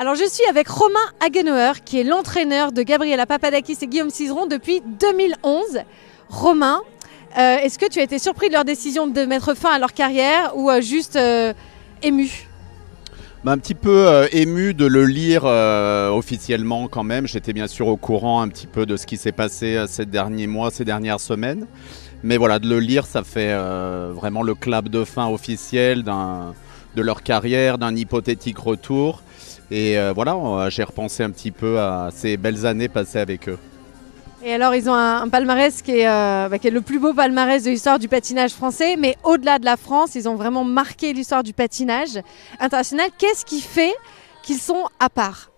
Alors je suis avec Romain Hagenauer, qui est l'entraîneur de Gabriela Papadakis et Guillaume Cizeron depuis 2011. Romain, est-ce que tu as été surpris de leur décision de mettre fin à leur carrière ou juste ému? Un petit peu ému de le lire officiellement quand même. J'étais bien sûr au courant un petit peu de ce qui s'est passé ces derniers mois, ces dernières semaines. Mais voilà, de le lire, ça fait vraiment le clap de fin officiel de leur carrière, d'un hypothétique retour. Et voilà, j'ai repensé un petit peu à ces belles années passées avec eux. Et alors ils ont un palmarès qui est le plus beau palmarès de l'histoire du patinage français, mais au-delà de la France, ils ont vraiment marqué l'histoire du patinage international. Qu'est-ce qui fait qu'ils sont à part?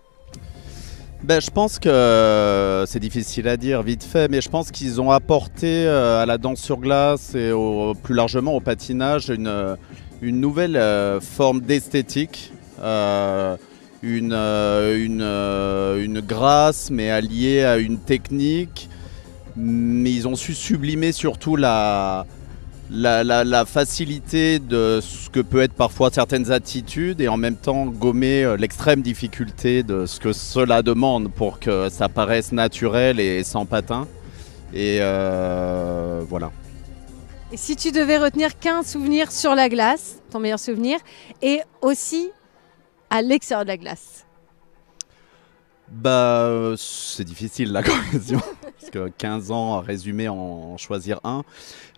Je pense que c'est difficile à dire vite fait, mais je pense qu'ils ont apporté à la danse sur glace et plus largement au patinage une nouvelle forme d'esthétique, une grâce mais alliée à une technique. Mais ils ont su sublimer surtout la facilité de ce que peut être parfois certaines attitudes et en même temps gommer l'extrême difficulté de ce que cela demande pour que ça paraisse naturel et sans patin. Et voilà. Et si tu devais retenir qu'un souvenir sur la glace, ton meilleur souvenir, et aussi à l'extérieur de la glace? C'est difficile la question, parce que 15 ans à résumer en choisir un.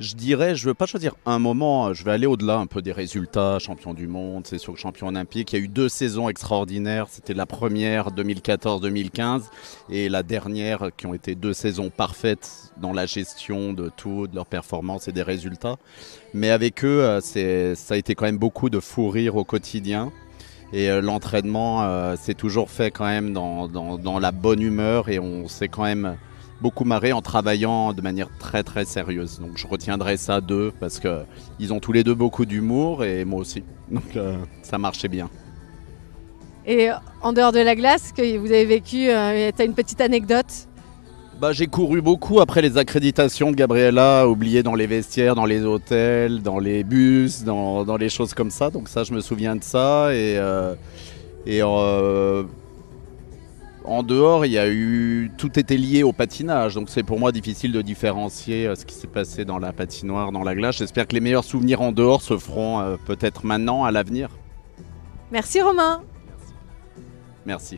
Je dirais, je ne veux pas choisir un moment, je vais aller au-delà un peu des résultats, champion du monde, c'est sûr que champion olympique. Il y a eu 2 saisons extraordinaires, c'était la première 2014-2015 et la dernière qui ont été 2 saisons parfaites dans la gestion de tout, de leurs performances et des résultats. Mais avec eux, ça a été quand même beaucoup de fou rire au quotidien. Et l'entraînement s'est toujours fait quand même dans la bonne humeur et on s'est quand même beaucoup marré en travaillant de manière très très sérieuse. Donc je retiendrai ça d'eux parce qu'ils ont tous les deux beaucoup d'humour et moi aussi. Donc ça marchait bien. Et en dehors de la glace, que vous avez vécu, tu as une petite anecdote? J'ai couru beaucoup après les accréditations de Gabriela, oubliées dans les vestiaires, dans les hôtels, dans les bus, dans les choses comme ça. Donc ça, je me souviens de ça. Et en dehors, il y a eu, tout était lié au patinage. Donc c'est pour moi difficile de différencier ce qui s'est passé dans la patinoire, dans la glace. J'espère que les meilleurs souvenirs en dehors se feront peut-être maintenant, à l'avenir. Merci Romain. Merci.